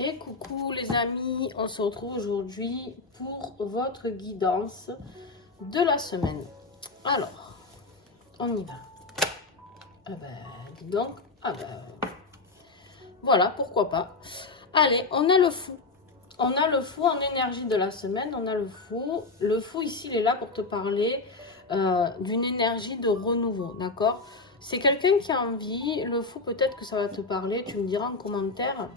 Et coucou les amis, on se retrouve aujourd'hui pour votre guidance de la semaine. Alors, on y va. Ah ben, dis donc, voilà, pourquoi pas. Allez, on a le fou. On a le fou en énergie de la semaine, on a le fou. Le fou ici, il est là pour te parler d'une énergie de renouveau, d'accord? C'est quelqu'un qui a envie, le fou peut-être que ça va te parler, tu me diras en commentaire.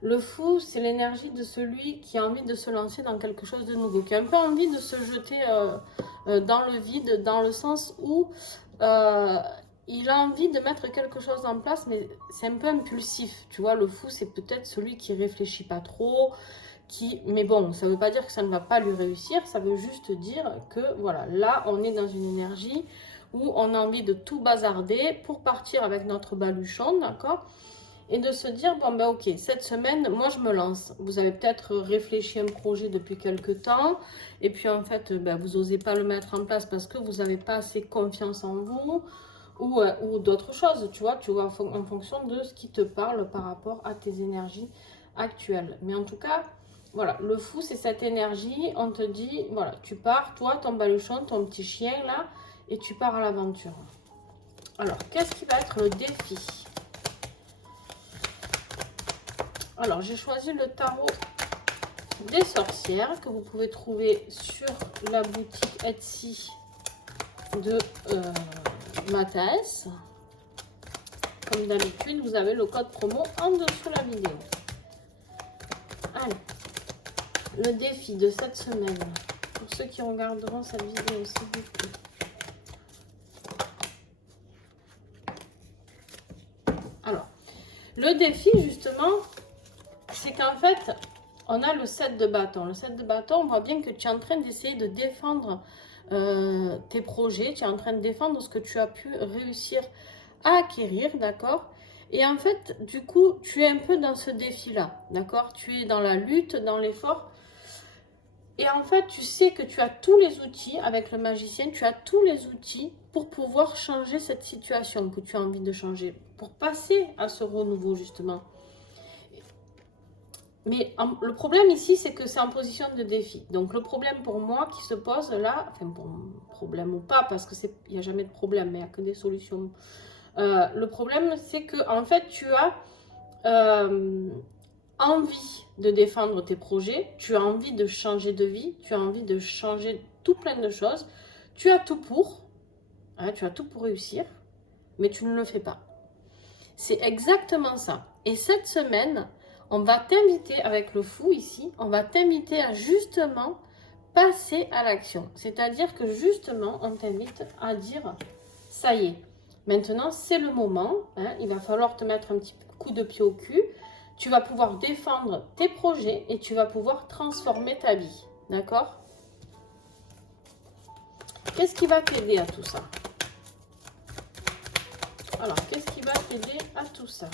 Le fou, c'est l'énergie de celui qui a envie de se lancer dans quelque chose de nouveau, qui a un peu envie de se jeter dans le vide, dans le sens où il a envie de mettre quelque chose en place, mais c'est un peu impulsif. Tu vois, le fou, c'est peut-être celui qui réfléchit pas trop, mais bon, ça ne veut pas dire que ça ne va pas lui réussir, ça veut juste dire que voilà, là, on est dans une énergie où on a envie de tout bazarder pour partir avec notre baluchon, d'accord? Et de se dire, bon ben ok, cette semaine, moi je me lance. Vous avez peut-être réfléchi un projet depuis quelques temps, et puis en fait, ben, vous n'osez pas le mettre en place parce que vous n'avez pas assez confiance en vous, ou d'autres choses, tu vois en fonction de ce qui te parle par rapport à tes énergies actuelles. Mais en tout cas, voilà, le fou, c'est cette énergie, on te dit, voilà, tu pars, toi, ton baluchon, ton petit chien là, et tu pars à l'aventure. Alors, qu'est-ce qui va être le défi ? Alors, j'ai choisi le tarot des sorcières que vous pouvez trouver sur la boutique Etsy de Mathias. Comme d'habitude, vous avez le code promo en dessous de la vidéo. Allez, le défi de cette semaine, pour ceux qui regarderont cette vidéo, s'il vous plaît. Alors, le défi, justement, c'est qu'en fait, on a le 7 de bâton. Le 7 de bâton, on voit bien que tu es en train d'essayer de défendre tes projets. Tu es en train de défendre ce que tu as pu réussir à acquérir, d'accord? Et en fait, du coup, tu es un peu dans ce défi-là, d'accord? Tu es dans la lutte, dans l'effort. Et en fait, tu sais que tu as tous les outils, avec le magicien, tu as tous les outils pour pouvoir changer cette situation que tu as envie de changer, pour passer à ce renouveau, justement. Mais le problème ici, c'est que c'est en position de défi. Donc le problème pour moi qui se pose là, enfin bon, problème ou pas, parce qu'il n'y a jamais de problème, mais il n'y a que des solutions. Le problème, c'est que en fait, tu as envie de défendre tes projets, tu as envie de changer de vie, tu as envie de changer tout plein de choses. Tu as tout pour, hein, tu as tout pour réussir, mais tu ne le fais pas. C'est exactement ça. Et cette semaine, on va t'inviter, avec le fou ici, on va t'inviter à justement passer à l'action. C'est-à-dire que justement, on t'invite à dire, ça y est, maintenant c'est le moment, hein, il va falloir te mettre un petit coup de pied au cul, tu vas pouvoir défendre tes projets et tu vas pouvoir transformer ta vie. D'accord ? Qu'est-ce qui va t'aider à tout ça ? Alors, qu'est-ce qui va t'aider à tout ça ?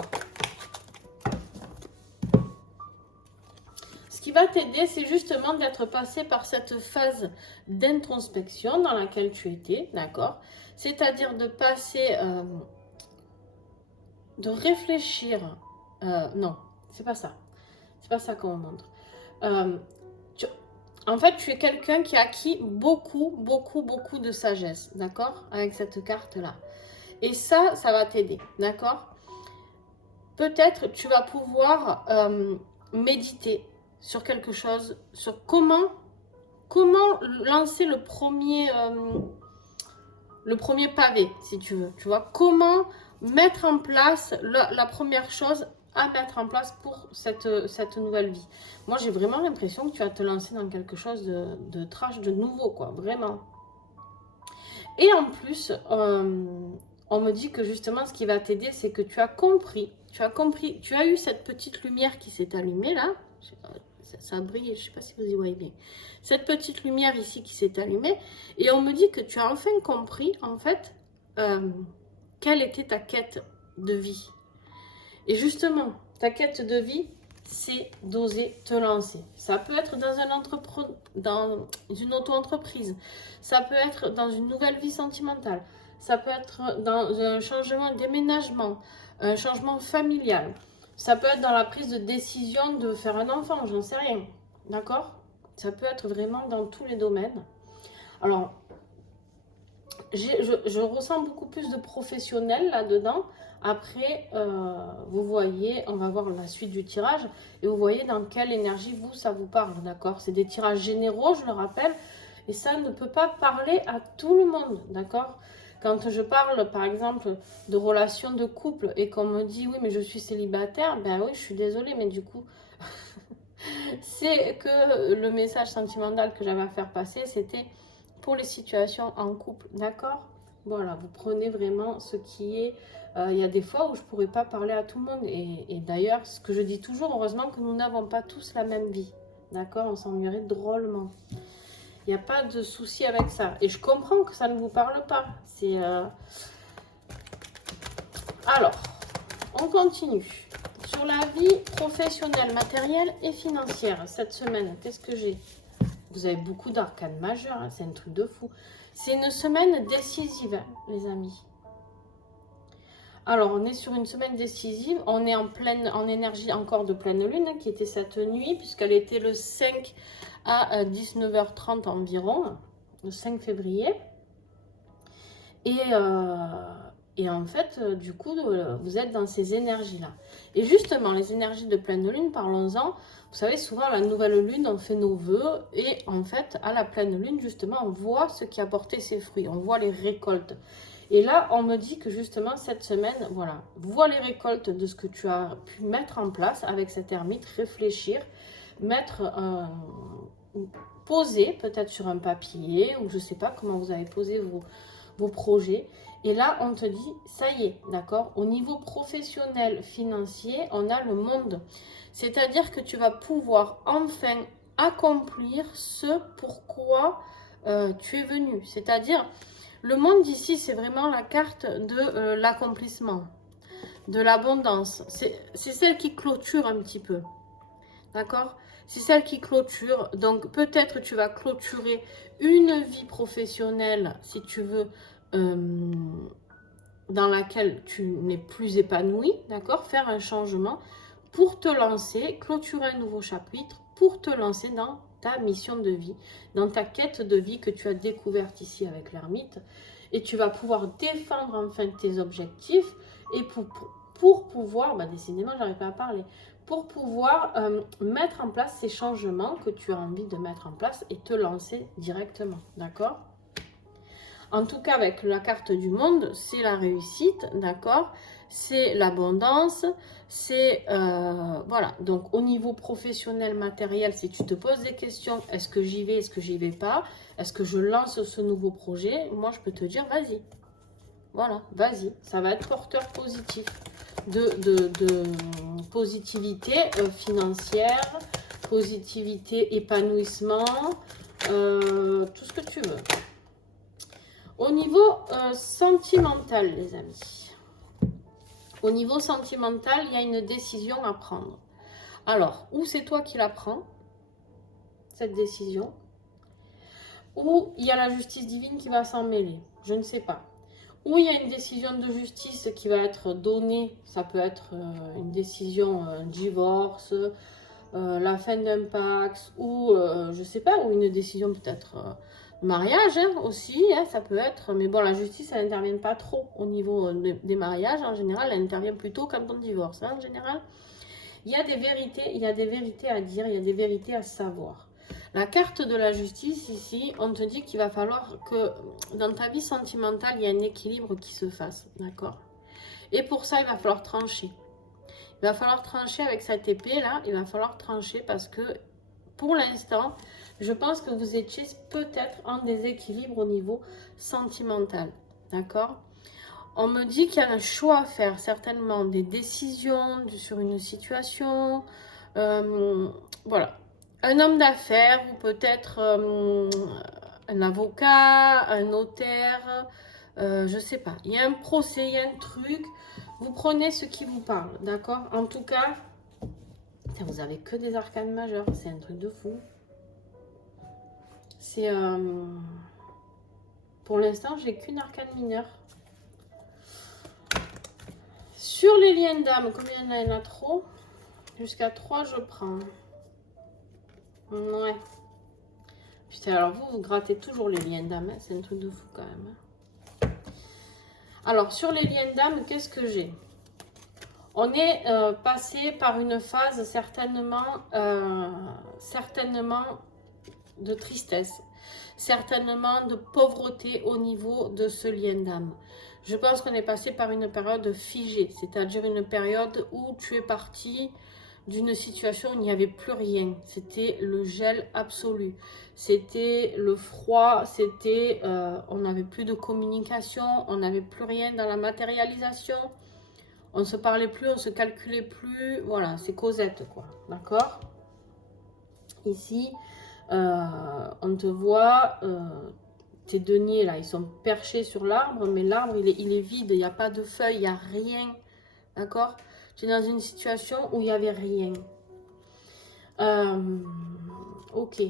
Ce qui va t'aider, c'est justement d'être passé par cette phase d'introspection dans laquelle tu étais, d'accord? C'est-à-dire de passer, de réfléchir. Non, c'est pas ça. C'est pas ça qu'on montre. En fait, tu es quelqu'un qui a acquis beaucoup de sagesse, d'accord? Avec cette carte-là. Et ça va t'aider, d'accord? Peut-être tu vas pouvoir méditer sur quelque chose, sur comment lancer le premier pavé, si tu veux. Tu vois, comment mettre en place la première chose à mettre en place pour cette nouvelle vie. Moi, j'ai vraiment l'impression que tu vas te lancer dans quelque chose de trash, de nouveau, quoi, vraiment. Et en plus, on me dit que justement, ce qui va t'aider, c'est que tu as compris, tu as eu cette petite lumière qui s'est allumée là, ça brille, je ne sais pas si vous y voyez bien, cette petite lumière ici qui s'est allumée, et on me dit que tu as enfin compris, en fait, quelle était ta quête de vie. Et justement, ta quête de vie, c'est d'oser te lancer. Ça peut être dans une auto-entreprise, ça peut être dans une nouvelle vie sentimentale, ça peut être dans un changement, un déménagement, un changement familial, Ça peut être dans la prise de décision de faire un enfant, j'en sais rien. D'accord? Ça peut être vraiment dans tous les domaines. Alors, je ressens beaucoup plus de professionnels là-dedans. Après, vous voyez, on va voir la suite du tirage. Et vous voyez dans quelle énergie vous, ça vous parle. D'accord? C'est des tirages généraux, je le rappelle. Et ça ne peut pas parler à tout le monde. D'accord? Quand je parle, par exemple, de relations de couple et qu'on me dit, oui, mais je suis célibataire, ben oui, je suis désolée, mais du coup, c'est que le message sentimental que j'avais à faire passer, c'était pour les situations en couple, d'accord? Voilà, vous prenez vraiment ce qui est... Il y a des fois où je ne pourrais pas parler à tout le monde. Et d'ailleurs, ce que je dis toujours, heureusement que nous n'avons pas tous la même vie. D'accord? On s'ennuierait drôlement. Il n'y a pas de souci avec ça. Et je comprends que ça ne vous parle pas. C'est... Alors, on continue. Sur la vie professionnelle, matérielle et financière, cette semaine, qu'est-ce que j'ai? Vous avez beaucoup d'arcanes majeures, hein, c'est un truc de fou. C'est une semaine décisive, hein, les amis. Alors, on est sur une semaine décisive. On est en énergie encore de pleine lune, hein, qui était cette nuit, puisqu'elle était le 5 à 19h30 environ, le 5 février. Et en fait, du coup, vous êtes dans ces énergies-là. Et justement, les énergies de pleine lune, parlons-en. Vous savez, souvent, la nouvelle lune, on fait nos vœux. Et en fait, à la pleine lune, justement, on voit ce qui a porté ses fruits. On voit les récoltes. Et là, on me dit que justement, cette semaine, voilà, vois les récoltes de ce que tu as pu mettre en place avec cette ermite, réfléchir, poser peut-être sur un papier, ou je ne sais pas comment vous avez posé vos projets. Et là, on te dit, ça y est, d'accord? Au niveau professionnel, financier, on a le monde. C'est-à-dire que tu vas pouvoir enfin accomplir ce pourquoi tu es venu. C'est-à-dire, le monde ici, c'est vraiment la carte de l'accomplissement, de l'abondance. C'est celle qui clôture un petit peu, d'accord? C'est celle qui clôture. Donc, peut-être tu vas clôturer une vie professionnelle, si tu veux, dans laquelle tu n'es plus épanoui, d'accord? Faire un changement pour te lancer, clôturer un nouveau chapitre, pour te lancer dans ta mission de vie, dans ta quête de vie que tu as découverte ici avec l'ermite. Et tu vas pouvoir défendre enfin tes objectifs et pour pouvoir, décidément, j'arrive pas à parler, pour pouvoir mettre en place ces changements que tu as envie de mettre en place et te lancer directement, d'accord? En tout cas, avec la carte du monde, c'est la réussite, d'accord? C'est l'abondance, c'est... voilà, donc au niveau professionnel, matériel, si tu te poses des questions, est-ce que j'y vais, est-ce que j'y vais pas? Est-ce que je lance ce nouveau projet? Moi, je peux te dire, vas-y. Voilà, vas-y. Ça va être porteur positif. De positivité financière, positivité épanouissement, tout ce que tu veux. Au niveau sentimental, les amis. Au niveau sentimental, il y a une décision à prendre. Alors, ou c'est toi qui la prends, cette décision, ou il y a la justice divine qui va s'en mêler. Je ne sais pas. Ou il y a une décision de justice qui va être donnée. Ça peut être une décision, un divorce, la fin d'un Pax, ou je ne sais pas, ou une décision peut-être... mariage hein, aussi, hein, ça peut être, mais bon, la justice, elle n'intervient pas trop au niveau des mariages, en général, elle intervient plutôt quand on divorce, hein, en général. Il y a des vérités à dire, il y a des vérités à savoir. La carte de la justice, ici, on te dit qu'il va falloir que dans ta vie sentimentale, il y a un équilibre qui se fasse, d'accord? Et pour ça, il va falloir trancher. Il va falloir trancher avec cette épée-là, il va falloir trancher parce que, pour l'instant, je pense que vous étiez peut-être en déséquilibre au niveau sentimental, d'accord? On me dit qu'il y a un choix à faire, certainement des décisions sur une situation, voilà. Un homme d'affaires ou peut-être un avocat, un notaire, je ne sais pas. Il y a un procès, il y a un truc. Vous prenez ce qui vous parle, d'accord? En tout cas, vous avez que des arcanes majeures, c'est un truc de fou. C'est pour l'instant, j'ai qu'une arcane mineure. Sur les liens d'âme, combien il y en a trop? Jusqu'à 3, je prends. Ouais. Putain, alors vous grattez toujours les liens d'âme. Hein, c'est un truc de fou quand même. Hein. Alors, sur les liens d'âme, qu'est-ce que j'ai? On est passé par une phase certainement de tristesse, certainement de pauvreté au niveau de ce lien d'âme. Je pense qu'on est passé par une période figée, c'est-à-dire une période où tu es parti d'une situation où il n'y avait plus rien. C'était le gel absolu, c'était le froid, c'était on n'avait plus de communication, on n'avait plus rien dans la matérialisation. On ne se parlait plus, on ne se calculait plus. Voilà, c'est Cosette, quoi. D'accord? Ici, on te voit, tes deniers, là, ils sont perchés sur l'arbre, mais l'arbre, il est vide. Il n'y a pas de feuilles, il n'y a rien. D'accord? Tu es dans une situation où il n'y avait rien. Ok.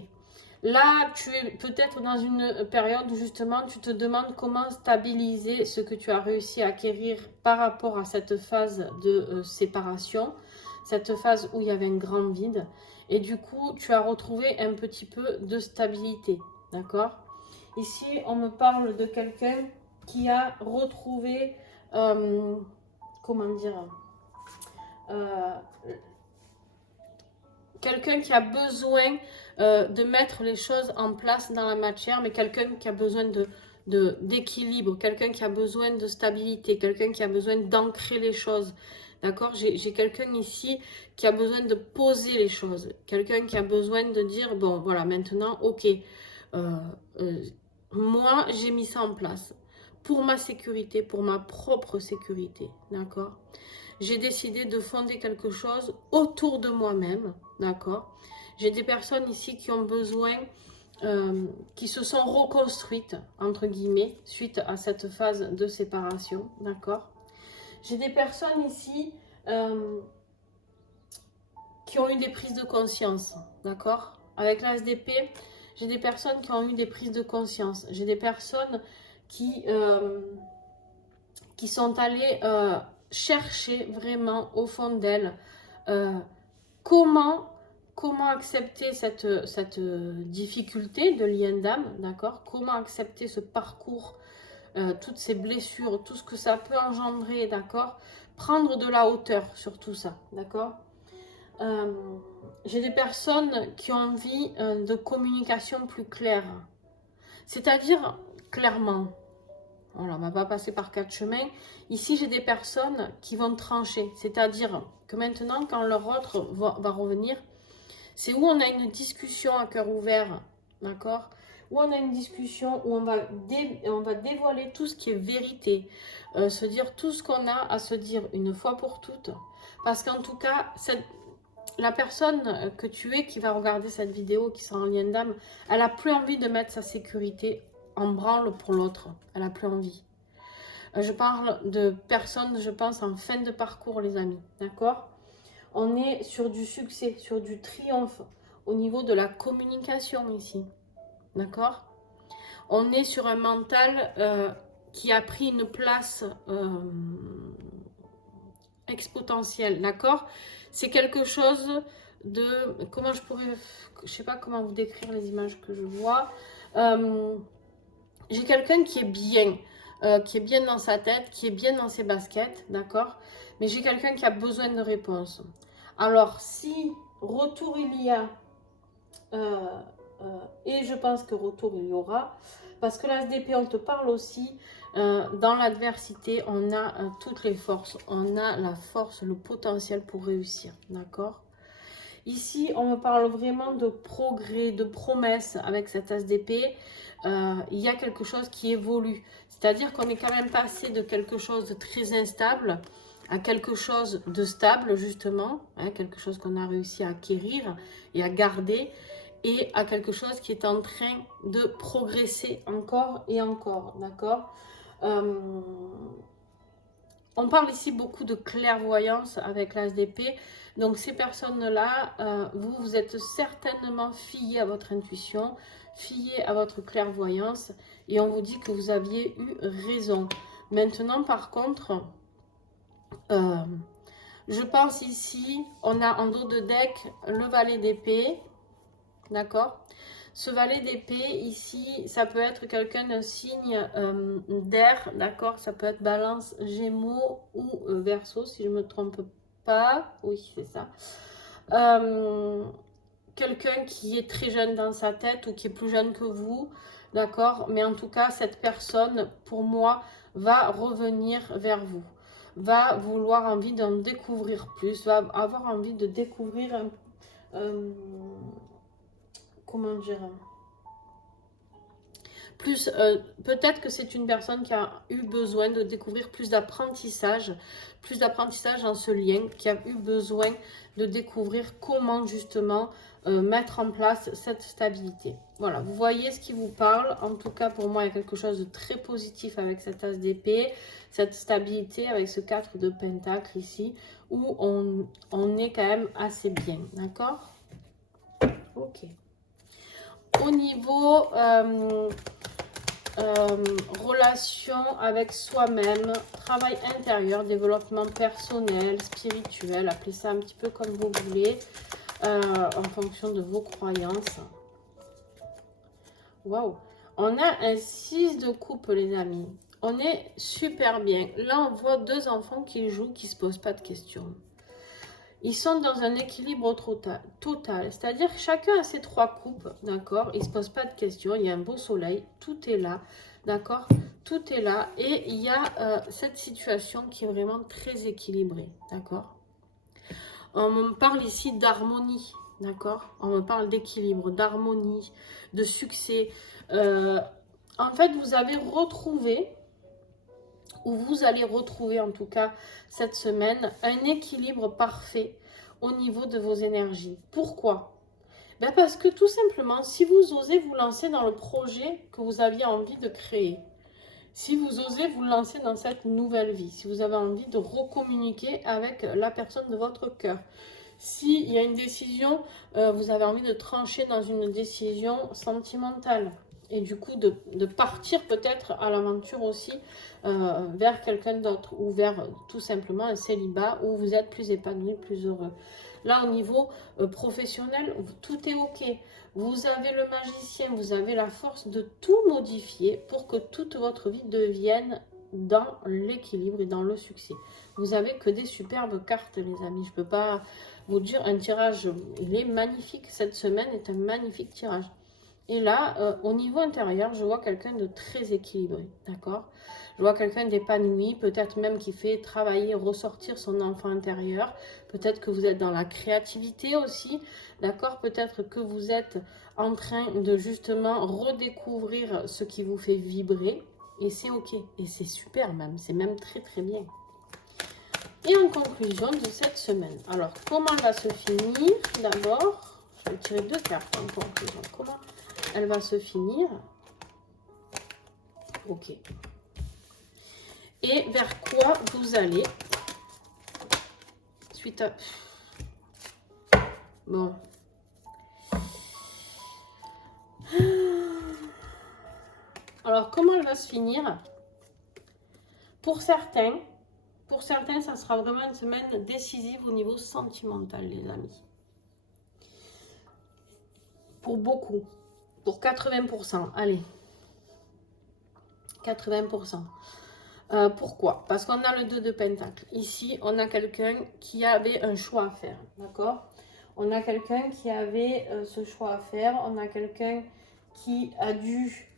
Là, tu es peut-être dans une période où justement tu te demandes comment stabiliser ce que tu as réussi à acquérir par rapport à cette phase de séparation, cette phase où il y avait un grand vide. Et du coup, tu as retrouvé un petit peu de stabilité. D'accord? Ici, on me parle de quelqu'un qui a retrouvé, comment dire, quelqu'un qui a besoin de mettre les choses en place dans la matière, mais quelqu'un qui a besoin d'équilibre, quelqu'un qui a besoin de stabilité, quelqu'un qui a besoin d'ancrer les choses. D'accord? J'ai quelqu'un ici qui a besoin de poser les choses, quelqu'un qui a besoin de dire, bon, voilà, maintenant, ok, moi, j'ai mis ça en place pour ma sécurité, pour ma propre sécurité. D'accord? J'ai décidé de fonder quelque chose autour de moi-même, d'accord? J'ai des personnes ici qui ont besoin, qui se sont reconstruites, entre guillemets, suite à cette phase de séparation, d'accord? J'ai des personnes ici qui ont eu des prises de conscience, d'accord? Avec la SDP, j'ai des personnes qui ont eu des prises de conscience. J'ai des personnes qui sont allées chercher vraiment au fond d'elles comment accepter cette difficulté de lien d'âme, d'accord? Comment accepter ce parcours, toutes ces blessures, tout ce que ça peut engendrer, d'accord? Prendre de la hauteur sur tout ça, d'accord? J'ai des personnes qui ont envie de communication plus claire, c'est-à-dire clairement. Voilà, on ne va pas passer par 4 chemins. Ici, j'ai des personnes qui vont trancher. C'est-à-dire que maintenant, quand leur autre va revenir, c'est où on a une discussion à cœur ouvert, d'accord? Où on a une discussion où on va dévoiler tout ce qui est vérité. Se dire tout ce qu'on a à se dire une fois pour toutes. Parce qu'en tout cas, la personne que tu es qui va regarder cette vidéo, qui sera en lien d'âme, elle n'a plus envie de mettre sa sécurité en branle pour l'autre. Elle n'a plus envie. Je parle de personnes, je pense, en fin de parcours, les amis. D'accord? On est sur du succès, sur du triomphe au niveau de la communication ici. D'accord? On est sur un mental qui a pris une place exponentielle. D'accord? C'est quelque chose de... Comment je pourrais... Je sais pas comment vous décrire les images que je vois. J'ai quelqu'un qui est bien dans sa tête, qui est bien dans ses baskets, d'accord? Mais j'ai quelqu'un qui a besoin de réponses. Alors, si retour il y a, et je pense que retour il y aura, parce que la SDP, on te parle aussi, dans l'adversité, on a toutes les forces, on a la force, le potentiel pour réussir, d'accord? Ici, on me parle vraiment de progrès, de promesses avec cette SDP. Il y a quelque chose qui évolue. C'est-à-dire qu'on est quand même passé de quelque chose de très instable à quelque chose de stable, justement. Hein, quelque chose qu'on a réussi à acquérir et à garder. Et à quelque chose qui est en train de progresser encore et encore. D'accord? On parle ici beaucoup de clairvoyance avec l'ASDP. Donc ces personnes-là, vous êtes certainement fiés à votre intuition, fiés à votre clairvoyance. Et on vous dit que vous aviez eu raison. Maintenant, par contre, Je pense ici, on a en dos de deck le valet d'épée, d'accord? Ce valet d'épée ici, ça peut être quelqu'un d'un signe d'air, d'accord? Ça peut être Balance, Gémeaux ou Verseau, si je ne me trompe pas. Oui, c'est ça. Quelqu'un qui est très jeune dans sa tête ou qui est plus jeune que vous, d'accord? Mais en tout cas, cette personne, pour moi, va revenir vers vous, va vouloir envie d'en découvrir plus, va avoir envie de découvrir comment dire, plus, peut-être que c'est une personne qui a eu besoin de découvrir plus d'apprentissage dans ce lien, qui a eu besoin de découvrir comment justement mettre en place cette stabilité. Voilà, vous voyez ce qui vous parle. En tout cas, pour moi, il y a quelque chose de très positif avec cet as d'épée, cette stabilité avec ce 4 de pentacle ici, où on est quand même assez bien, d'accord? Ok. Au niveau relation avec soi-même, travail intérieur, développement personnel, spirituel, appelez ça un petit peu comme vous voulez, en fonction de vos croyances. Waouh! On a un 6 de coupe, les amis. On est super bien. Là, on voit deux enfants qui jouent, qui ne se posent pas de questions. Ils sont dans un équilibre total. C'est-à-dire que chacun a ses trois coupes, d'accord? Ils ne se posent pas de questions. Il y a un beau soleil. Tout est là, d'accord? Tout est là. Et il y a cette situation qui est vraiment très équilibrée, d'accord? On me parle ici d'harmonie, d'accord? On me parle d'équilibre, d'harmonie, de succès. En fait, vous avez retrouvé, où vous allez retrouver en tout cas cette semaine un équilibre parfait au niveau de vos énergies. Pourquoi? Ben parce que tout simplement, si vous osez vous lancer dans le projet que vous aviez envie de créer, si vous osez vous lancer dans cette nouvelle vie, si vous avez envie de recommuniquer avec la personne de votre cœur, s'il y a une décision, vous avez envie de trancher dans une décision sentimentale, et du coup de partir peut-être à l'aventure aussi vers quelqu'un d'autre, ou vers tout simplement un célibat où vous êtes plus épanoui, plus heureux. Là, au niveau professionnel, tout est ok. Vous avez le magicien, vous avez la force de tout modifier pour que toute votre vie devienne dans l'équilibre et dans le succès. Vous n'avez que des superbes cartes, les amis. Je ne peux pas vous dire, un tirage, il est magnifique. Cette semaine est un magnifique tirage. Et là, au niveau intérieur, je vois quelqu'un de très équilibré, d'accord? Je vois quelqu'un d'épanoui, peut-être même qui fait travailler, ressortir son enfant intérieur. Peut-être que vous êtes dans la créativité aussi, d'accord? Peut-être que vous êtes en train de justement redécouvrir ce qui vous fait vibrer. Et c'est ok, et c'est super même, c'est même très très bien. Et en conclusion de cette semaine, alors comment elle va se finir? D'abord, je vais tirer deux cartes en conclusion. Comment elle va se finir? Ok. Et vers quoi vous allez suite à... Bon. Alors, comment elle va se finir? Pour certains, ça sera vraiment une semaine décisive au niveau sentimental, les amis. Pour beaucoup. Pour 80%. Allez. 80%. Pourquoi? Parce qu'on a le 2 de pentacle. Ici, on a quelqu'un qui avait un choix à faire. D'accord? On a quelqu'un qui avait ce choix à faire. On a quelqu'un qui a dû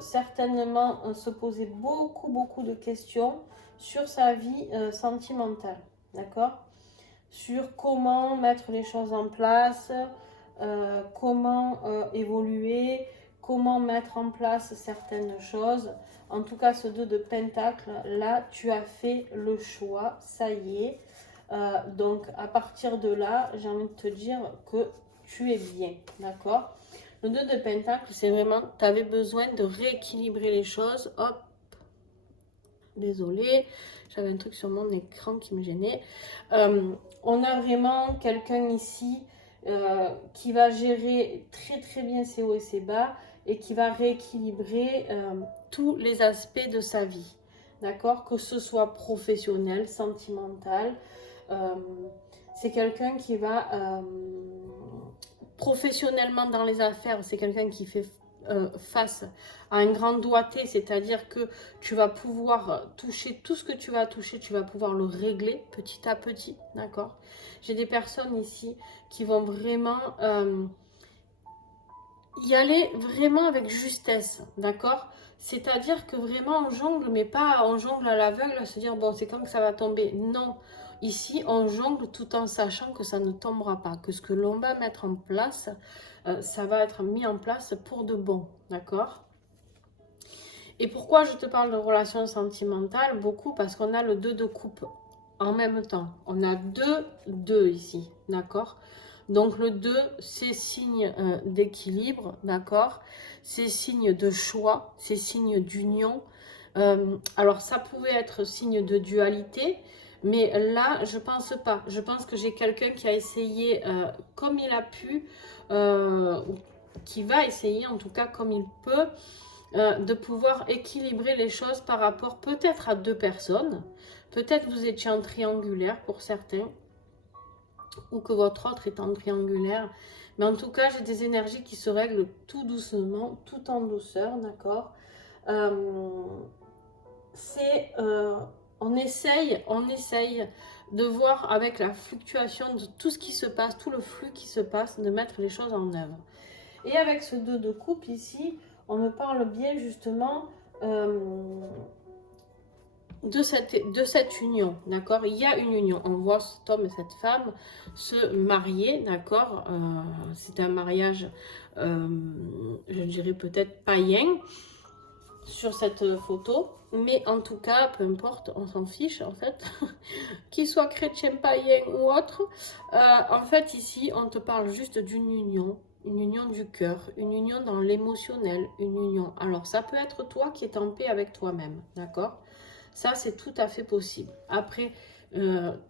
certainement se poser beaucoup de questions sur sa vie sentimentale. D'accord? Sur comment mettre les choses en place, comment évoluer, comment mettre en place certaines choses. En tout cas, ce 2 de pentacle, là, tu as fait le choix, ça y est. Donc, à partir de là, j'ai envie de te dire que tu es bien, d'accord? Le 2 de pentacle, c'est vraiment, tu avais besoin de rééquilibrer les choses. Hop, désolée, j'avais un truc sur mon écran qui me gênait. On a vraiment quelqu'un ici qui va gérer très bien ses hauts et ses bas et qui va rééquilibrer tous les aspects de sa vie. d'accord? Que ce soit professionnel, sentimental. C'est quelqu'un qui va professionnellement dans les affaires, c'est quelqu'un qui fait face à un grand doigté, c'est-à-dire que tu vas pouvoir toucher tout ce que tu vas toucher, tu vas pouvoir le régler petit à petit, d'accord? J'ai des personnes ici qui vont vraiment y aller vraiment avec justesse, d'accord? C'est-à-dire que vraiment on jongle, mais pas on jongle à l'aveugle, à se dire bon c'est quand que ça va tomber. Non, ici on jongle tout en sachant que ça ne tombera pas, que ce que l'on va mettre en place, ça va être mis en place pour de bon, d'accord? Et pourquoi je te parle de relations sentimentales? Beaucoup parce qu'on a le 2 de coupe en même temps. On a 2 ici, d'accord? Donc le 2, c'est signe d'équilibre, d'accord? C'est signe de choix, c'est signe d'union. Alors ça pouvait être signe de dualité, mais là, je pense pas. Je pense que j'ai quelqu'un qui a essayé comme il a pu, qui va essayer en tout cas comme il peut, de pouvoir équilibrer les choses par rapport peut-être à 2 personnes. Peut-être vous étiez en triangulaire pour certains, ou que votre autre est en triangulaire. Mais en tout cas, j'ai des énergies qui se règlent tout doucement, tout en douceur, d'accord? On essaye de voir avec la fluctuation de tout ce qui se passe, tout le flux qui se passe, de mettre les choses en œuvre. Et avec ce 2 de coupe ici, on me parle bien justement de cette union, d'accord? Il y a une union, on voit cet homme et cette femme se marier, d'accord? C'est un mariage, je dirais peut-être païen sur cette photo, mais en tout cas, peu importe, on s'en fiche en fait, qu'il soit chrétien, païen ou autre. En fait, ici, on te parle juste d'une union. Une union du cœur, une union dans l'émotionnel, une union. Alors, ça peut être toi qui es en paix avec toi-même, d'accord? Ça, c'est tout à fait possible. Après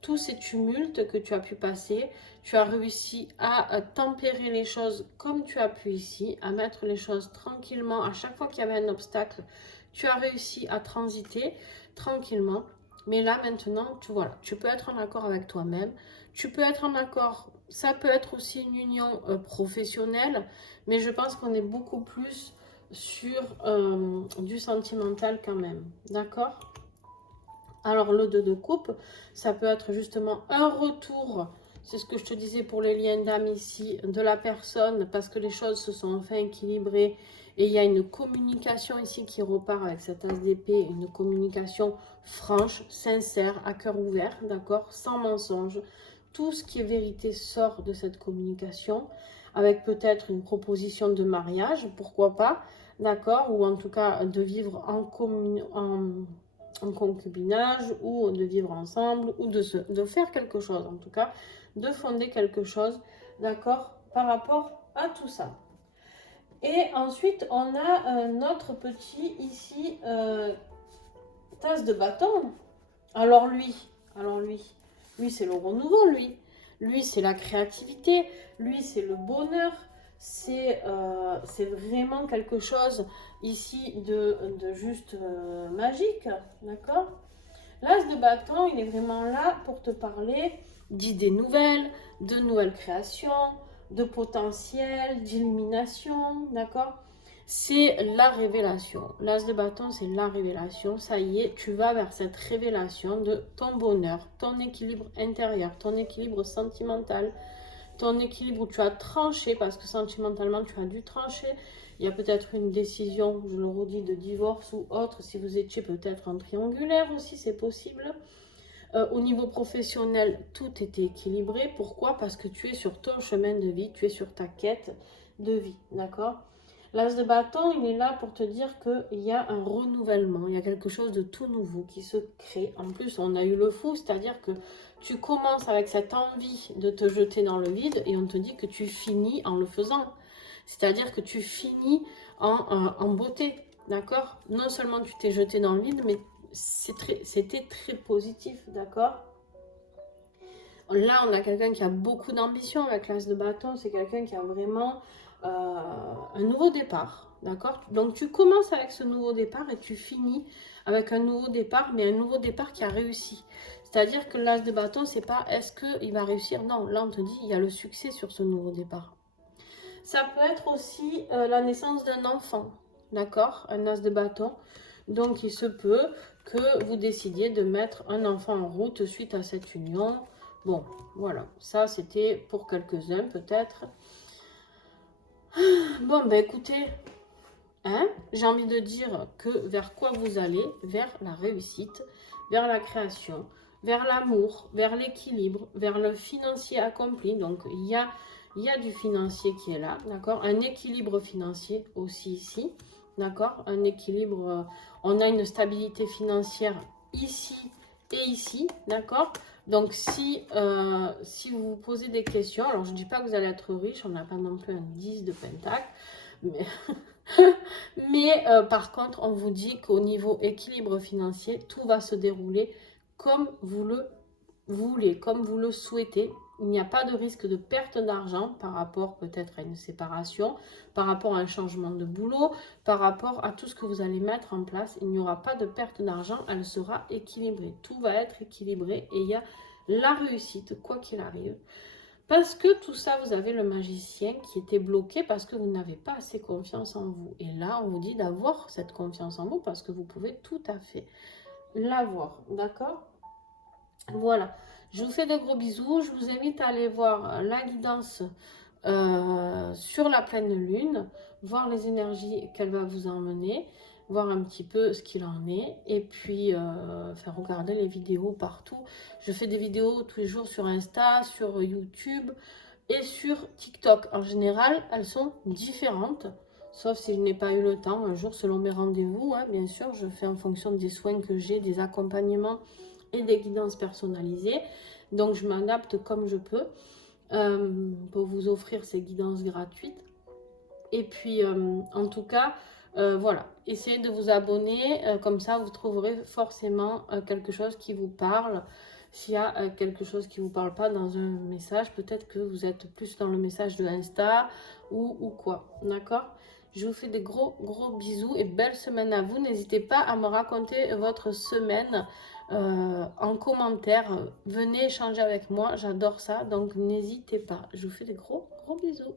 tous ces tumultes que tu as pu passer, tu as réussi à tempérer les choses comme tu as pu ici, à mettre les choses tranquillement. À chaque fois qu'il y avait un obstacle, tu as réussi à transiter tranquillement. Mais là, maintenant, tu peux être en accord avec toi-même. Tu peux être en accord, ça peut être aussi une union professionnelle, mais je pense qu'on est beaucoup plus sur du sentimental quand même. D'accord ? Alors le 2 de coupe, ça peut être justement un retour, c'est ce que je te disais pour les liens d'âme ici, de la personne, parce que les choses se sont enfin équilibrées et il y a une communication ici qui repart avec cette as d'épée, une communication franche, sincère, à cœur ouvert, d'accord, sans mensonge. Tout ce qui est vérité sort de cette communication, avec peut-être une proposition de mariage, pourquoi pas, d'accord, ou en tout cas de vivre en concubinage, ou de vivre ensemble, ou de faire quelque chose, en tout cas, de fonder quelque chose, d'accord, par rapport à tout ça. Et ensuite, on a notre petit, ici, tasse de bâton. Alors lui, c'est le renouveau, lui. Lui, c'est la créativité, lui, c'est le bonheur, c'est vraiment quelque chose ici de juste magique, d'accord? L'as de bâton, il est vraiment là pour te parler d'idées nouvelles, de nouvelles créations, de potentiel, d'illumination, d'accord? C'est la révélation. L'as de bâton, c'est la révélation. Ça y est, tu vas vers cette révélation de ton bonheur, ton équilibre intérieur, ton équilibre sentimental, ton équilibre où tu as tranché, parce que sentimentalement, tu as dû trancher. Il y a peut-être une décision, je le redis, de divorce ou autre. Si vous étiez peut-être en triangulaire aussi, c'est possible. Au niveau professionnel, tout était équilibré. Pourquoi? Parce que tu es sur ton chemin de vie, tu es sur ta quête de vie, d'accord? L'as de bâton, il est là pour te dire qu'il y a un renouvellement, il y a quelque chose de tout nouveau qui se crée. En plus, on a eu le fou, c'est-à-dire que tu commences avec cette envie de te jeter dans le vide et on te dit que tu finis en le faisant. C'est-à-dire que tu finis en beauté, d'accord? Non seulement tu t'es jeté dans le vide, mais c'était très positif, d'accord? Là, on a quelqu'un qui a beaucoup d'ambition avec l'as de bâton. C'est quelqu'un qui a vraiment un nouveau départ, d'accord? Donc, tu commences avec ce nouveau départ et tu finis avec un nouveau départ, mais un nouveau départ qui a réussi. C'est-à-dire que l'as de bâton, c'est pas est-ce qu'il va réussir. Non, là on te dit il y a le succès sur ce nouveau départ. Ça peut être aussi la naissance d'un enfant, d'accord? Un as de bâton. Donc il se peut que vous décidiez de mettre un enfant en route suite à cette union. Bon, voilà, ça c'était pour quelques-uns peut-être. Bon, ben écoutez, hein, j'ai envie de dire que vers quoi vous allez? Vers la réussite, vers la création, vers l'amour, vers l'équilibre, vers le financier accompli. Donc il y a du financier qui est là, d'accord? Un équilibre financier aussi ici, d'accord? Un équilibre, on a une stabilité financière ici et ici, d'accord? Donc si vous vous posez des questions, alors je ne dis pas que vous allez être riche, on n'a pas non plus un 10 de pentacle, mais, mais par contre, on vous dit qu'au niveau équilibre financier, tout va se dérouler comme vous le voulez, comme vous le souhaitez. Il n'y a pas de risque de perte d'argent par rapport peut-être à une séparation, par rapport à un changement de boulot, par rapport à tout ce que vous allez mettre en place. Il n'y aura pas de perte d'argent, elle sera équilibrée. Tout va être équilibré et il y a la réussite, quoi qu'il arrive. Parce que tout ça, vous avez le magicien qui était bloqué parce que vous n'avez pas assez confiance en vous. Et là, on vous dit d'avoir cette confiance en vous parce que vous pouvez tout à fait l'avoir. D'accord? Voilà. Je vous fais de gros bisous. Je vous invite à aller voir la guidance sur la pleine lune, voir les énergies qu'elle va vous emmener, voir un petit peu ce qu'il en est, et puis faire regarder les vidéos partout. Je fais des vidéos tous les jours sur Insta, sur YouTube et sur TikTok. En général, elles sont différentes, sauf si je n'ai pas eu le temps, un jour selon mes rendez-vous, hein, bien sûr, je fais en fonction des soins que j'ai, des accompagnements et des guidances personnalisées, donc je m'adapte comme je peux. Pour vous offrir ces guidances gratuites. Et puis, en tout cas, voilà, essayez de vous abonner, comme ça vous trouverez forcément quelque chose qui vous parle. S'il y a quelque chose qui ne vous parle pas dans un message, peut-être que vous êtes plus dans le message de Insta ou quoi, d'accord? Je vous fais des gros bisous et belle semaine à vous. N'hésitez pas à me raconter votre semaine en commentaire. Venez échanger avec moi, j'adore ça, donc n'hésitez pas. Je vous fais des gros bisous.